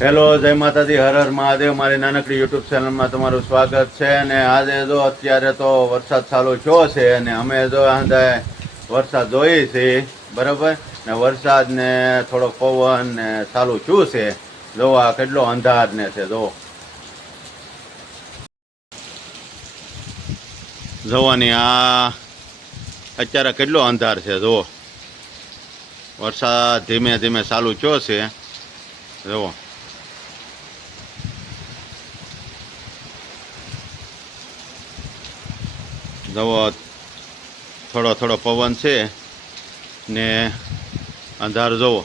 Hello, જય માતાજી, હર હર મહાદેવ. મારી નાનકડી યુટ્યુબ ચેનલમાં તમારું સ્વાગત છે. અને આજે જો અત્યારે તો વરસાદ ચાલુ થયો છે અને અમે જો આંધે વરસાદ જોઈએ છે, બરાબર? ને વરસાદ ને થોડો પવન ને ચાલુ થયું છે. જો આ કેટલો અંધાર ને છે, જો. જોવાની આ અત્યારે કેટલો અંધાર છે જુઓ વરસાદ ધીમે ધીમે ચાલુ થયો છે જુઓ જુઓ થોડો થોડો પવન છે ને અંધાર જવો.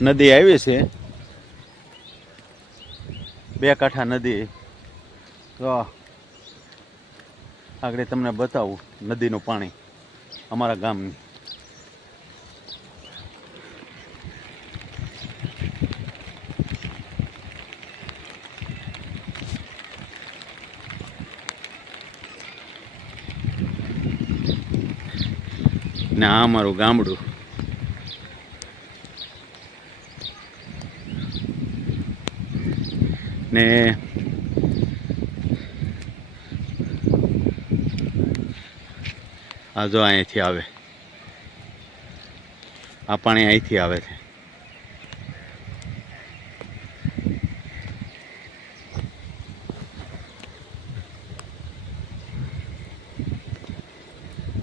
નદી આવી છે. બે કાંઠા નદી. તો આગળ તમને બતાવું નદીનું પાણી અમારા ગામની. ને આ અમારું ગામડું. ને આ જો અહીંથી આવે. આ પાણી અહીંથી આવે છે.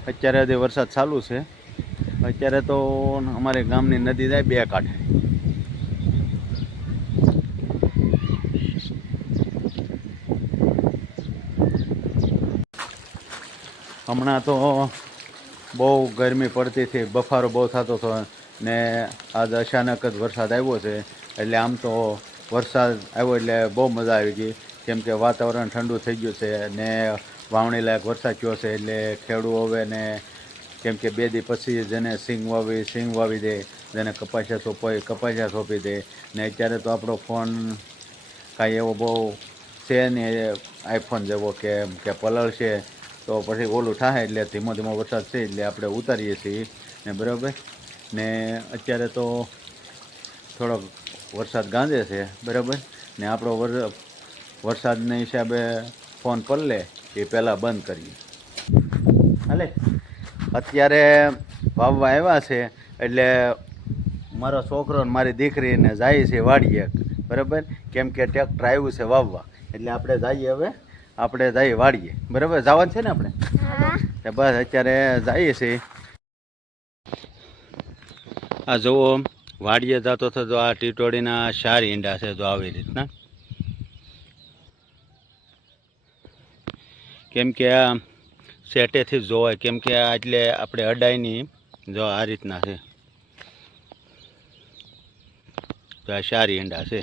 અત્યારે હજી વરસાદ ચાલુ છે. અત્યારે તો અમારે ગામની નદી જાય બે કાંઠે. હમણાં તો બહુ ગરમી પડતી હતી, બફારો બહુ થતો હતો ને આજ અચાનક જ વરસાદ આવ્યો છે. એટલે આમ તો વરસાદ આવ્યો એટલે બહુ મજા આવી ગઈ. કેમ કે વાતાવરણ ઠંડુ થઈ ગયું છે ને વાવણી લાયક વરસાદ થયો છે એટલે ખેડૂ હવે ને કેમ કે બે દી પછી જેને સિંગ વાવી સિંગ વાવી દે, જેને કપાસિયા સોંપાય, કપાસિયા સોંપી દે. ને અત્યારે તો આપણો ફોન કાંઈ એવો બહુ છે નહીં આઈફોન જેવો કે કે પલળ છે. તો પછી ઓલું થાય એટલે ધીમો ધીમો વરસાદ છે એટલે આપણે ઉતારીએ છીએ. ને બરાબર? ને અત્યારે તો થોડોક વરસાદ ગાંજે છે, બરાબર? ને આપણો વર, વરસાદને હિસાબે ફોન પલળે એ પહેલાં બંધ કરીએ. હાલે? અત્યારે વાવવા આવ્યા છે, એટલે મારો છોકરો ને મારી દીકરીને જાય છે વાડીએ. બરાબર? કેમ કે ટ્રેક્ટર આવ્યું છે વાવવા. એટલે આપણે જઈએ હવે. આપણે જઈએ વાડીએ. બરાબર? જવાનું છે ને આપણે? બસ અત્યારે જઈએ છીએ. આ જુઓ વાડીએ જતો થતો તો આ ટીટોળીના સારી ઈંડા છે જો આવી રીતના. કેમ કે આ સેટેથી જ જોવાય. કેમ કે આ એટલે આપણે અડાઈની જો આ રીતના છે. તો આ સારી ઈંડા છે.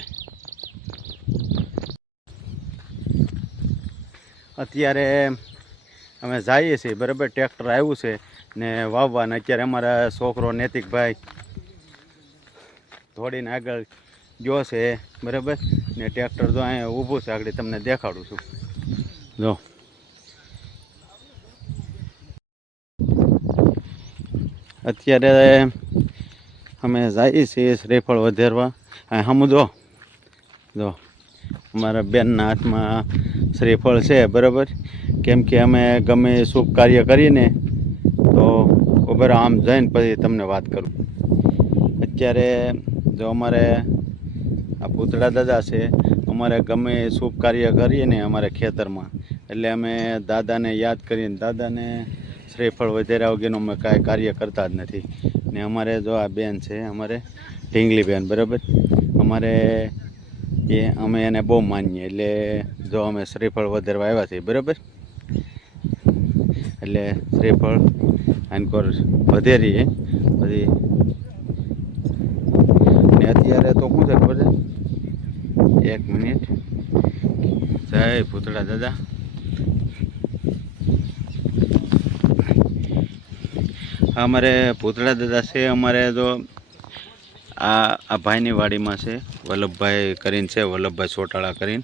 અત્યારે અમે જઈએ છીએ, બરાબર? ટ્રેક્ટર આવ્યું છે ને વાવવાને. અત્યારે અમારા છોકરો નૈતિકભાઈ ધોડીને આગળ ગયો છે, બરાબર? ને ટ્રેક્ટર જો અહીંયા ઊભું છે, આગળ તમને દેખાડું છું. જો. અત્યારે અમે જઈએ છીએ શ્રીફળ વધારવા. અહીં હમ જો. જો. અમારા બેનના હાથમાં શ્રીફળ છે, બરાબર? કેમ કે અમે ગમે શુભ કાર્ય કરીને તો ઉભર આમ જઈને પછી તમને વાત કરું. અત્યારે જો અમારે આ પૂતળા દાદા છે, અમારે ગમે શુભ કાર્ય કરીએ ને અમારે ખેતરમાં. એટલે અમે દાદાને યાદ કરીને, દાદાને શ્રીફળ વધાર્યા વગેરેનું અમે કાંઈ કાર્ય કરતા જ નથી. ને અમારે જો આ બેન છે, અમારે ઢીંગલી બેન, બરાબર? અમારે એ અમે એને બહુ માનીએ, એટલે જો અમે શ્રીફળ વધારવા આવ્યા છીએ, બરાબર? એટલે શ્રીફળ આનકોર વધેરીએ. પછી ને અત્યારે તો શું છે ખબર છે? એક મિનિટ. જય પૂતળા દાદા. અમારે પૂતળા દાદા છે, અમારે જો આ આ ભાઈની વાડીમાં છે, વલ્લભભાઈ કરીને છે, વલ્લભભાઈ સોટાળા કરીને.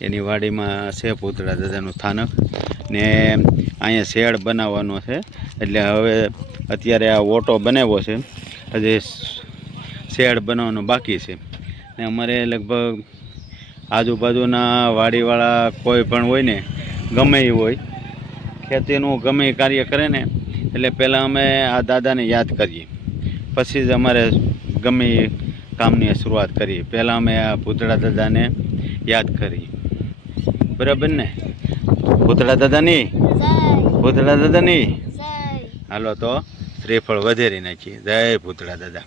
એની વાડીમાં છે પૂતળા દાદાનું સ્થાનક ને અહીંયા શેડ બનાવવાનો છે. એટલે હવે અત્યારે આ ઓટો બનાવ્યો છે. હજી શેડ બનાવવાનો બાકી છે. ને અમારે લગભગ આજુબાજુના વાડીવાળા કોઈ પણ હોય ને, ગમે એ હોય, ખેતીનું ગમે કાર્ય કરે ને, એટલે પહેલાં અમે આ દાદાને યાદ કરીએ. પછી જ અમારે ગમે એ કામની શરૂઆત કરીએ પહેલાં અમે આ ભૂતળા દાદાને યાદ કરી. બરાબર ને? ભૂતળા દાદાની? ભૂતળા દાદાની? હાલો તો શ્રીફળ વધેરી નાખીએ. જય ભૂતળા દાદા.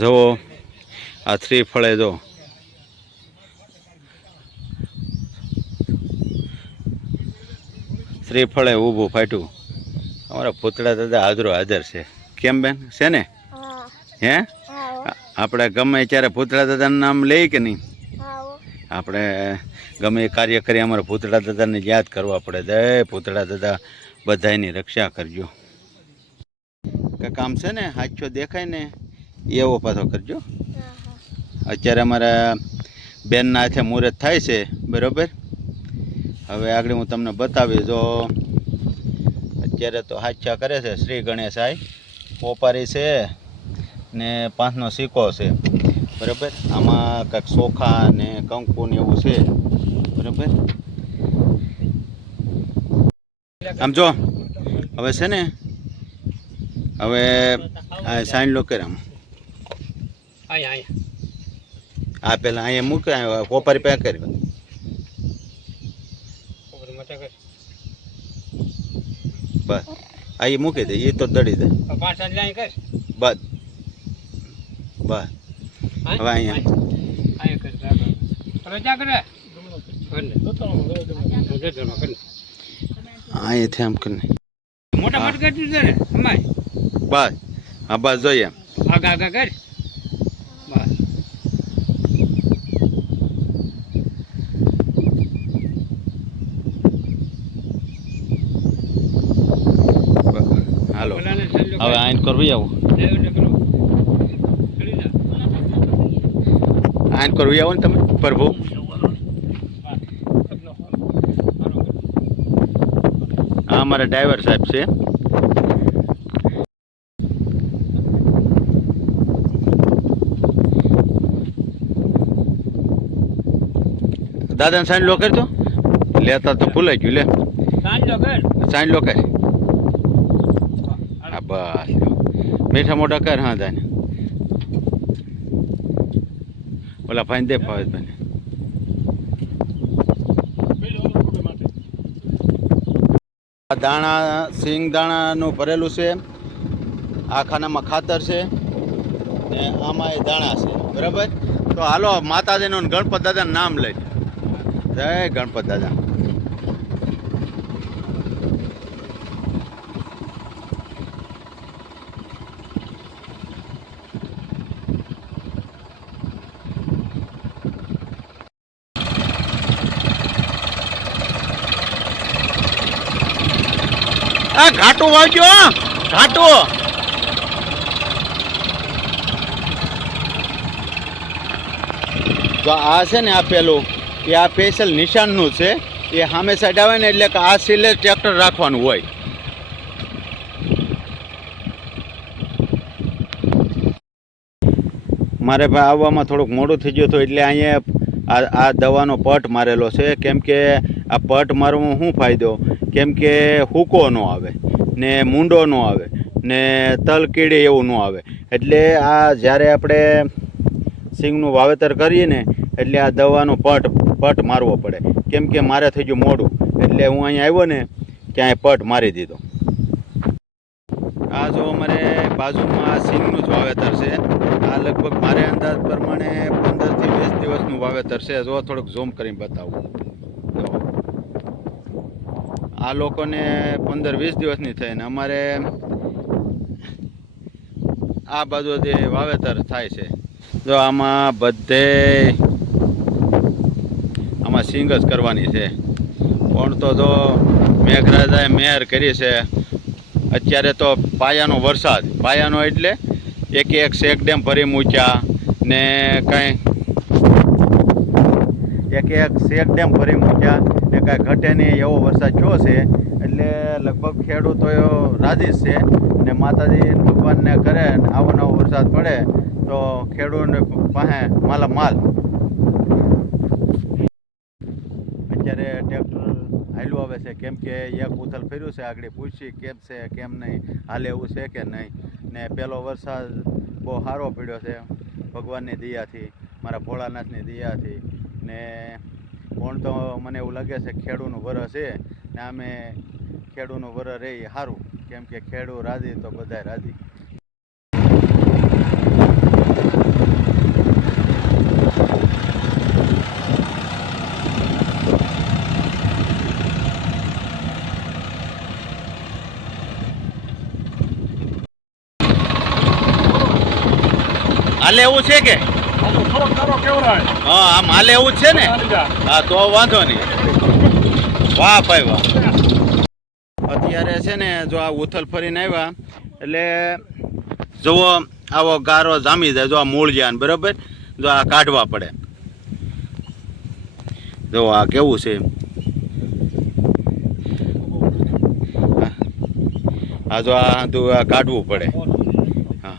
જુઓ આ શ્રીફળે જો શ્રીફળે ઊભું ફાટ્યું. અમારા ભૂતળા દાદા હાજરો હાજર છે. કેમ બેન? છે ને? હા? આપણે ગમે ત્યારે ભૂતળા દાદાનું નામ લે કે નહીં? આપણે ગમે એ કાર્ય કરી અમારે ભૂતળા દાદાને યાદ કરવા પડે. દે ભૂતળા દાદા બધાયની રક્ષા કરજો. કે કામ છે ને હાચો દેખાય ને એવો પાછો કરજો. અત્યારે અમારા બેનના હાથે મુહૂર્ત થાય છે બરાબર? હવે આગળ હું તમને બતાવી જો અત્યારે તો હાચા કરે છે શ્રી ગણેશાય પોપારી છે. ને પાંચનો સિક્કો છે. બરાબર? આમાં કંઈક ચોખા ને કંકુ ને એવું છે. બરાબર? આમ જો હવે છે ને હવે આ સાઈન લો કરે આમ. આ પેલા અહીંયા મૂકે કોપારી પેક કરી બસ. આ મૂકી દે એ તો દડી દે. બસ. ગોઠવણમાં કર ને. અહીંયાથી આમ કરીને મોટા. મોટા કરતું છે ને અમાય બસ. હા બસ જોઈએ આગા આગા કર. બસ. બસ. હાલો. હવે. આઈન કરવી આવું ડ્રાઈવરને કરો. કરી જા. આઈન કરવી આવો ને તમે પ્રભુ બસ. સપનો. હાલો કર. આ અમારા ડ્રાઈવર સાહેબ છે દાદાને સાઈન લો કરજો લેતા તો ભૂલાઈ ગયું લે સાંજનો કર સાઈન લો કર હાલો. હા બસ મીઠા મોઢા કર હા દાને ઓલા ભાઈ દે ભાવેશભાઈ આ દાણા, સિંગ દાણાનું ભરેલું છે. આ ખાનામાં ખાતર છે. ને આમાં એ દાણા છે. બરાબર? તો હાલો, માતાજીનું ગણપત દાદાનું નામ લઈ જય ગણપત દાદા. આ ઘાટો વાવજો ઘાટો. તો આ છે ને આ પેલું, એ આ સ્પેશિયલ નિશાનનું છે. એ સામે સાઈડ આવે ને એટલે કે આ સિલે ટ્રેક્ટર રાખવાનું હોય. મારે ભાઈ આવવામાં થોડુંક મોડું થઈ ગયું હતું એટલે અહીંયા આ આ દવાનો પટ મારેલો છે. કેમ કે આ પટ મારવું શું ફાયદો? કેમ કે હૂકો ન આવે, ને મૂંડો ન આવે, ને તલકીડી એવું ન આવે. એટલે આ જ્યારે આપણે સિંગનું વાવેતર કરીએ ને, એટલે આ દવાનો પટ પટ મારવો પડે. કેમ કે મારે થઈ ગયું મોડું એટલે હું અહીંયા આવ્યો ને, ક્યાંય પટ મારી દીધો. આ જો અમારે બાજુમાં સિંગનું જ વાવેતર છે. આ લગભગ મારે અંદાજ પ્રમાણે પંદરથી વીસ દિવસનું વાવેતર છે. જો થોડુંક ઝૂમ કરીને બતાવું. આ લોકોને પંદર વીસ દિવસની થઈ ને અમારે આ બાજુ જે વાવેતર થાય છે, જો આમાં બધે આમાં સિંગ જ કરવાની છે. પણ તો જો મેઘરાજાએ મહેર કરી છે, અત્યારે તો પાયાનો વરસાદ, પાયાનો એટલે એક એક શેક ડેમ ભરી મૂક્યા ને કાંઈ એક એક શેક ડેમ ભરી મૂક્યા. ને કાંઈ ઘટે નહીં, એવો વરસાદ થયો છે. એટલે લગભગ ખેડૂતો રાજી છે. ને માતાજી ભગવાનને કરે ને આવો નવો વરસાદ પડે, તો ખેડૂતને પાસે માલામાલ. અત્યારે ટ્રેક્ટર હાલું આવે છે. કેમ કે એક ઉથલ ફેર્યું છે. આગળ પૂછી કેમ છે, કેમ નહીં, હાલે એવું છે કે નહીં. ને પહેલો વરસાદ બહુ સારો પડ્યો છે. ભગવાનની દયાથી, મારા ભોળાનાથની દયાથી. ને કોણ તો મને એવું લાગે છે ખેડૂનું વર છે ને અમે ખેડૂનું વર રે સારું કેમ કે ખેડૂ રાજી તો બધાય રાજી હાલે એવું છે કે? હા આ માલે એવું છે ને? હા, તો વાંધો નહીં. વાહ ભાઈ વાહ. અત્યારે છે ને જો આ ઉથલ ફરીને આવ્યા, એટલે જુઓ આવો ગારો જામી જાય, જો આ મૂળ જ્યાં બરાબર? જો આ કાઢવા પડે. જો આ કેવું છે. આ જો આ કાઢવું પડે હા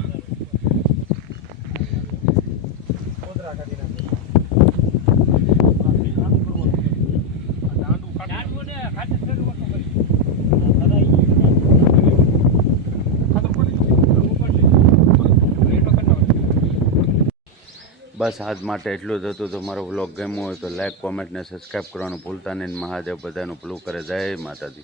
બસ આજ માટે એટલું જ હતું. તો મારો વ્લોગ ગમ્યો હોય તો લાઇક કોમેન્ટ ને સબસ્ક્રાઈબ કરવાનું ભૂલતા નહીં. મહાદેવ બધાનું ભલું કરે. જય માતાજી.